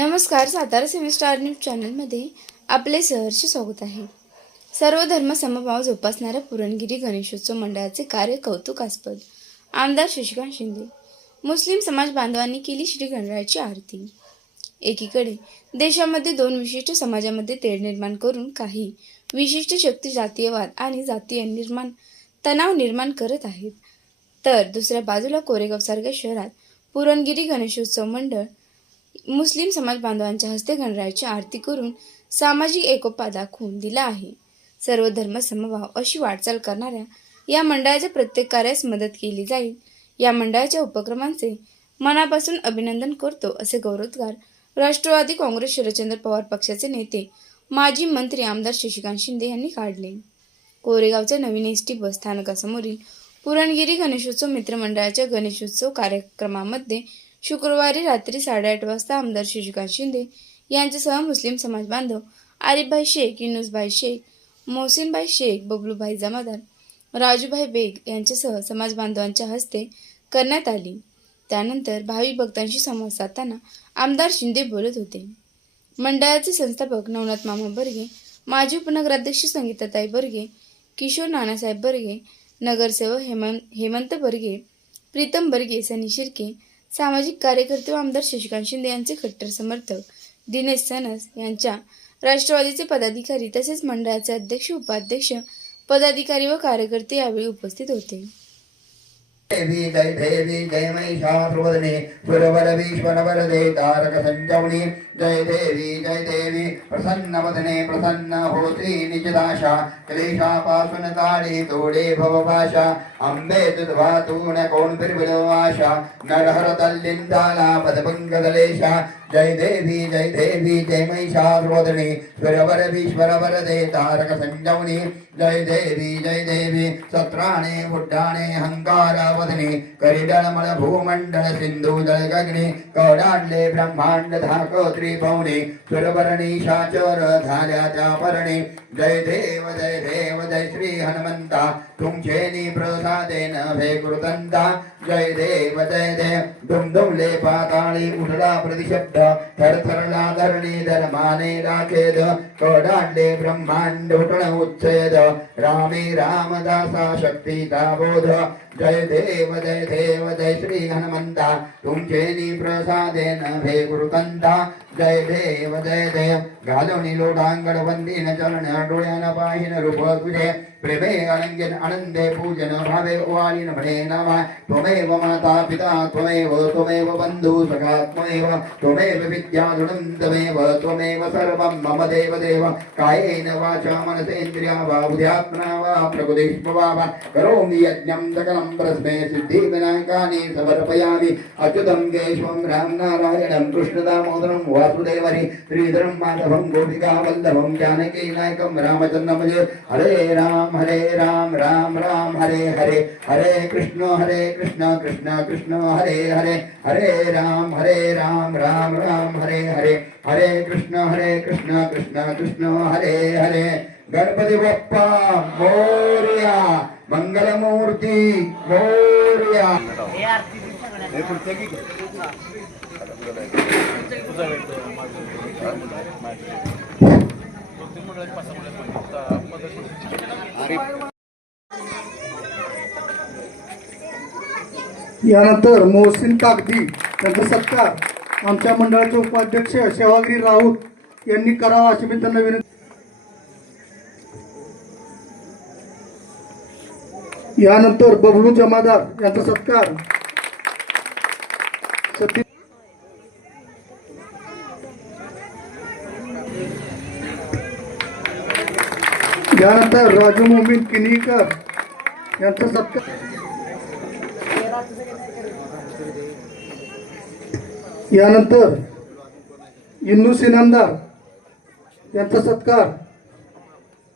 नमस्कार Satara semester news चॅनलमध्ये आपले सहर्ष स्वागत आहे. सर्व धर्म समभाव जोपासणाऱ्या पुरणगिरी गणेशोत्सव मंडळाचे कार्य कौतुकास्पद. आमदार शशिकांत शिंदे. मुस्लिम समाज बांधवांनी केली श्री गणरायाची आरती. एकीकडे देशामध्ये दोन विशिष्ट समाजामध्ये तेढ निर्माण करून काही विशिष्ट शक्ती जातीयवाद आणि जातीय निर्माण तणाव निर्माण करत आहेत. तर दुसऱ्या बाजूला कोरेगावसारख्या शहरात पुरणगिरी गणेशोत्सव मंडळ मुस्लिम समाज बांधवांच्या हस्ते गणरायाची आरती करून सामाजिक एकोपा दाखवून दिला आहे. सर्व धर्म समभाव अशी वाटचाल करणाऱ्या या मंडळाच्या प्रत्येक कार्यास मदत केली जाईल. या मंडळाच्या उपक्रमांचे मनापासून अभिनंदन करतो असे गौरवोद्गार राष्ट्रवादी काँग्रेस शरदचंद्र पवार पक्षाचे नेते माजी मंत्री आमदार शशिकांत शिंदे यांनी काढले. कोरेगावच्या नवीन एस टी बस स्थानकासमोरील पुरणगिरी गणेशोत्सव मित्रमंडळाच्या गणेशोत्सव कार्यक्रमामध्ये शुक्रवारी रात्री साडेआठ वाजता आमदार शशिकांत शिंदे यांच्यासह मुस्लिम समाज बांधव आरिफभाई शेख युनुसभाई शेख मोहसिनभाई शेख बबलूभाई जमादार राजूभाई बेग यांच्यासह समाज बांधवांच्या हस्ते करण्यात आली. त्यानंतर भाविक भक्तांशी संवाद साधताना आमदार शिंदे बोलत होते. मंडळाचे संस्थापक नवनाथ मामा बर्गे माजी उपनगराध्यक्ष संगीताताई बर्गे किशोर नानासाहेब बर्गे नगरसेवक हेमंत हेमंत बर्गे प्रीतम बर्गे सनी शिर्के सामाजिक कार्यकर्ते व आमदार शशिकांत शिंदे यांचे कट्टर समर्थक दिनेश सनस यांच्या राष्ट्रवादीचे पदाधिकारी तसेच मंडळाचे अध्यक्ष उपाध्यक्ष पदाधिकारी व कार्यकर्ते यावेळी उपस्थित होते. देवी जय देवी जय महिषासुरवदने सुरवरवीश्वरवरदे तारक संजवनी जय देवी जय देवी। प्रसन्नवदने प्रसन्न होत्री निजदाशा क्लेशापासून काळी तोडे भवभाषा। अंबे तुद्वातून कोण बिरबिलो आशा नरहर तल्लिंदाला पदपंकदलेशा जय देवी जय देवी जय महिषासुरवदने सुरवरवीश्वरवरदे तारक संजवनी जय देवी जय देवी सत्राणे बुड्ढाणे हंकारावदने करिडळमळ भूमंडळ सिंधू जळ गगने कौडांडले ब्रह्मांड धाक त्रिभुवने सुरवरणी जय देव जय देव जय श्री हनुमंता। तुमचे प्रसादेन भेकृतंता जय देव जय देव। दुमदुमले पाताळी उठला प्रतिशब्द। थरथरला धरणी धर्माने राखेद। कडाडले ब्रह्मांड उठण उच्छेद। रामे रामदासा शक्तीचा बोध जय देव जय देव जय श्री हनुमंता। तुमचे प्रसादेन भेकृतंता जय देव जय देव। घालवणी लोटांगड वंदीन चरण डोळ्यान पाहिन रूप तुझे प्रेमे अनंजन आनंदे पूजन भावे ओवाळीन म्हणे नामा त्वमेव माता पिता त्वमेव त्वमेव बंधू सखा त्वमेव त्वमेव विद्याधुणं त्वमेव त्वमेव सर्वं मम देव देव कायेन वाचा मनसेन्द्रिया वा बुद्ध्यात्मना वा प्रकृतिष्व वा करोमि यज्ञं सकलं प्रस्मे सिद्धिविनायकानि समर्पयामि अच्युतं केशवं राम नारायणं कृष्णदामोदरं वासुदेवरि श्रीधरं माधवं गोपिका वल्लभं जानकी नायकं रामचन्द्रं भजे हरे राम हरे राम राम राम हरे हरे हरे कृष्ण हरे कृष्ण कृष्ण कृष्ण हरे हरे हरे राम हरे राम राम राम हरे हरे हरे कृष्ण हरे कृष्ण कृष्ण कृष्ण हरे हरे। गणपती बाप्पा मोर्या मंगलमूर्ती मोर्या। यानंतर मोहसिन कागदी यांचा सत्कार. आमच्या मंडळाचे उपाध्यक्ष सेवागिरी राऊत यांनी करावा अशी मी त्यांना विनंती. यानंतर बबलू जमादार यांचा सत्कार. यानंतर राजू मोमीन किनीकर यांचा सत्कार. यानंतर इंदू सिनामदार यांचा सत्कार.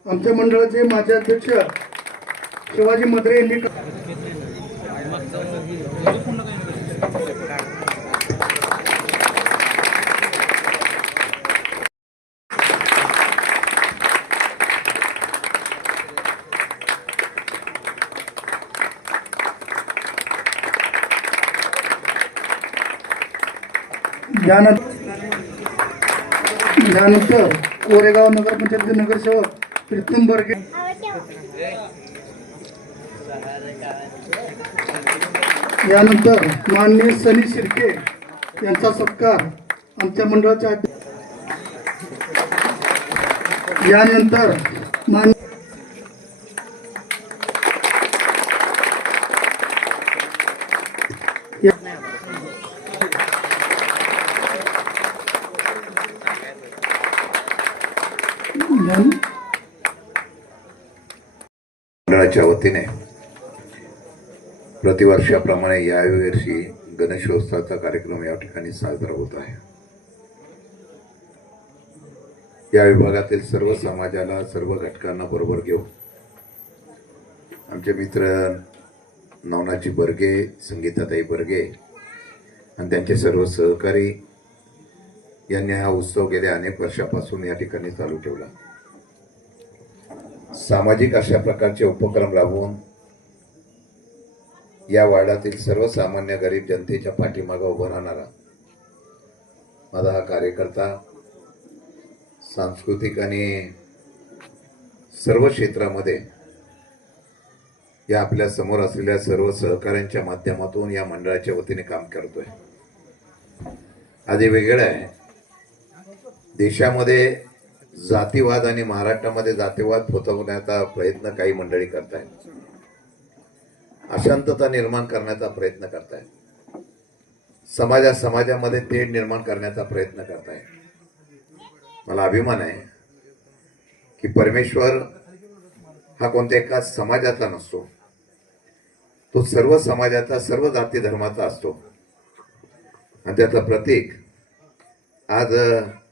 आमच्या मंडळाचे माजी अध्यक्ष शिवाजी मद्रे यांनी यानंतर कोरेगाव नगरपंचायत नगरसेवक प्रीतम बर्गे यानंतर माननीय सनी शिर्के यांचा सत्कार आमच्या मंडळाच्या यानंतर मान यान- मंडळाच्या वतीने प्रतिवर्षाप्रमाणे यावर्षी गणेशोत्सवाचा कार्यक्रम या ठिकाणी साजरा होत आहे. या विभागातील सर्व समाजाला सर्व घटकांना बरोबर घेऊन आमचे मित्र नवनाची बर्गे संगीताताई बर्गे आणि त्यांचे सर्व सहकारी यांनी हा उत्सव गेल्या अनेक वर्षापासून या ठिकाणी चालू ठेवला. सामाजिक अशा प्रकारचे उपक्रम राबवून या वार्डातील सर्वसामान्य गरीब जनतेच्या पाठीमागं उभं राहणारा माझा हा कार्यकर्ता सांस्कृतिक आणि सर्व क्षेत्रामध्ये या आपल्यासमोर असलेल्या सर्व सहकाऱ्यांच्या माध्यमातून या मंडळाच्या वतीने काम करतोय. आज हे वेगळं आहे. देशामध्ये जातीवाद आणि महाराष्ट्रामध्ये जातीवाद फोतवण्याचा प्रयत्न काही मंडळी करतायत. अशांतता निर्माण करण्याचा प्रयत्न करतायत. समाजा समाजामध्ये तेढ निर्माण करण्याचा प्रयत्न करतायत. मला अभिमान आहे की परमेश्वर हा कोणत्या एका समाजाचा नसतो. तो सर्व समाजाचा सर्व जाती धर्माचा असतो. आणि त्याचं प्रतीक आज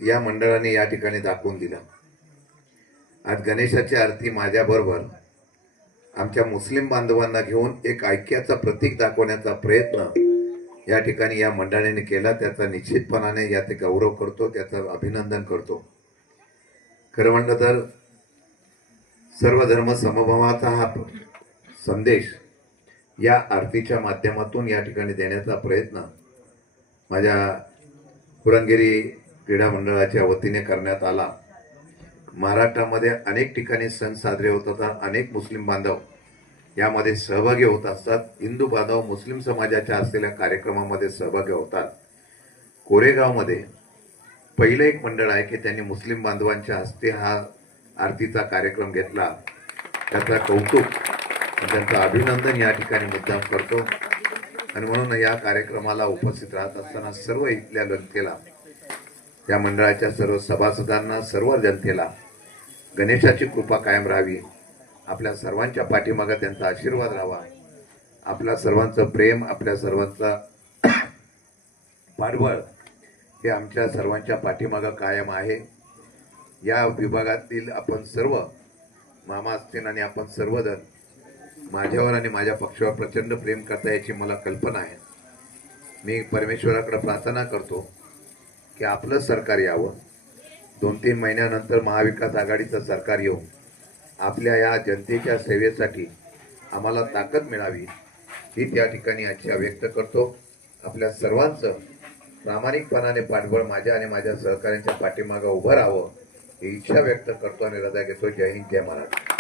या मंडळाने या ठिकाणी दाखवून दिलं. आज गणेशाची आरती माझ्याबरोबर आमच्या मुस्लिम बांधवांना घेऊन एक ऐक्याचं प्रतीक दाखवण्याचा प्रयत्न या ठिकाणी या मंडळाने केला. त्याचा निश्चितपणाने याचे गौरव करतो त्याचं अभिनंदन करतो. खरं म्हणलं तर सर्व धर्म समभावाचा हा संदेश या आरतीच्या माध्यमातून या ठिकाणी देण्याचा प्रयत्न माझ्या पुरंगिरी क्रीडा मंडळाच्या वतीने करण्यात आला. महाराष्ट्रामध्ये अनेक ठिकाणी सण साजरे होत असतात अनेक मुस्लिम बांधव यामध्ये सहभागी होत असतात. हिंदू बांधव मुस्लिम समाजाच्या असलेल्या कार्यक्रमामध्ये सहभागी होतात. कोरेगावमध्ये पहिलं एक मंडळ आहे की त्यांनी मुस्लिम बांधवांच्या हस्ते हा आरतीचा कार्यक्रम घेतला. त्याचा कौतुक त्यांचं अभिनंदन या ठिकाणी मुद्दाम करतो. आणि म्हणून या कार्यक्रमाला उपस्थित राहत असताना सर्व इथल्या जनतेला या मंडळाच्या सर्व सभासदांना सर्व जनतेला गणेशाची कृपा कायम राहावी. आपल्या सर्वांच्या पाठीमागं त्यांचा आशीर्वाद राहावा. आपल्या सर्वांचं प्रेम आपल्या सर्वांचा पाठबळ हे आमच्या सर्वांच्या पाठीमागं कायम आहे. या विभागातील आपण सर्व मामा असतील आणि आपण सर्वजण माझ्यावर आणि माझ्या पक्षावर प्रचंड प्रेम करता याची मला कल्पना आहे. मी परमेश्वराकडे प्रार्थना करतो की आपलं सरकार यावं. दोन तीन महिन्यानंतर महाविकास आघाडीचं सरकार येऊन आपल्या या जनतेच्या सेवेसाठी आम्हाला ताकद मिळावी ही त्या ठिकाणी इच्छा व्यक्त करतो. आपल्या सर्वांचं प्रामाणिकपणाने पाठबळ माझ्या आणि माझ्या सहकाऱ्यांच्या पाठीमागं उभं राहावं ही इच्छा व्यक्त करतो आणि हृदय घेतो. जय हिंद जय महाराष्ट्र.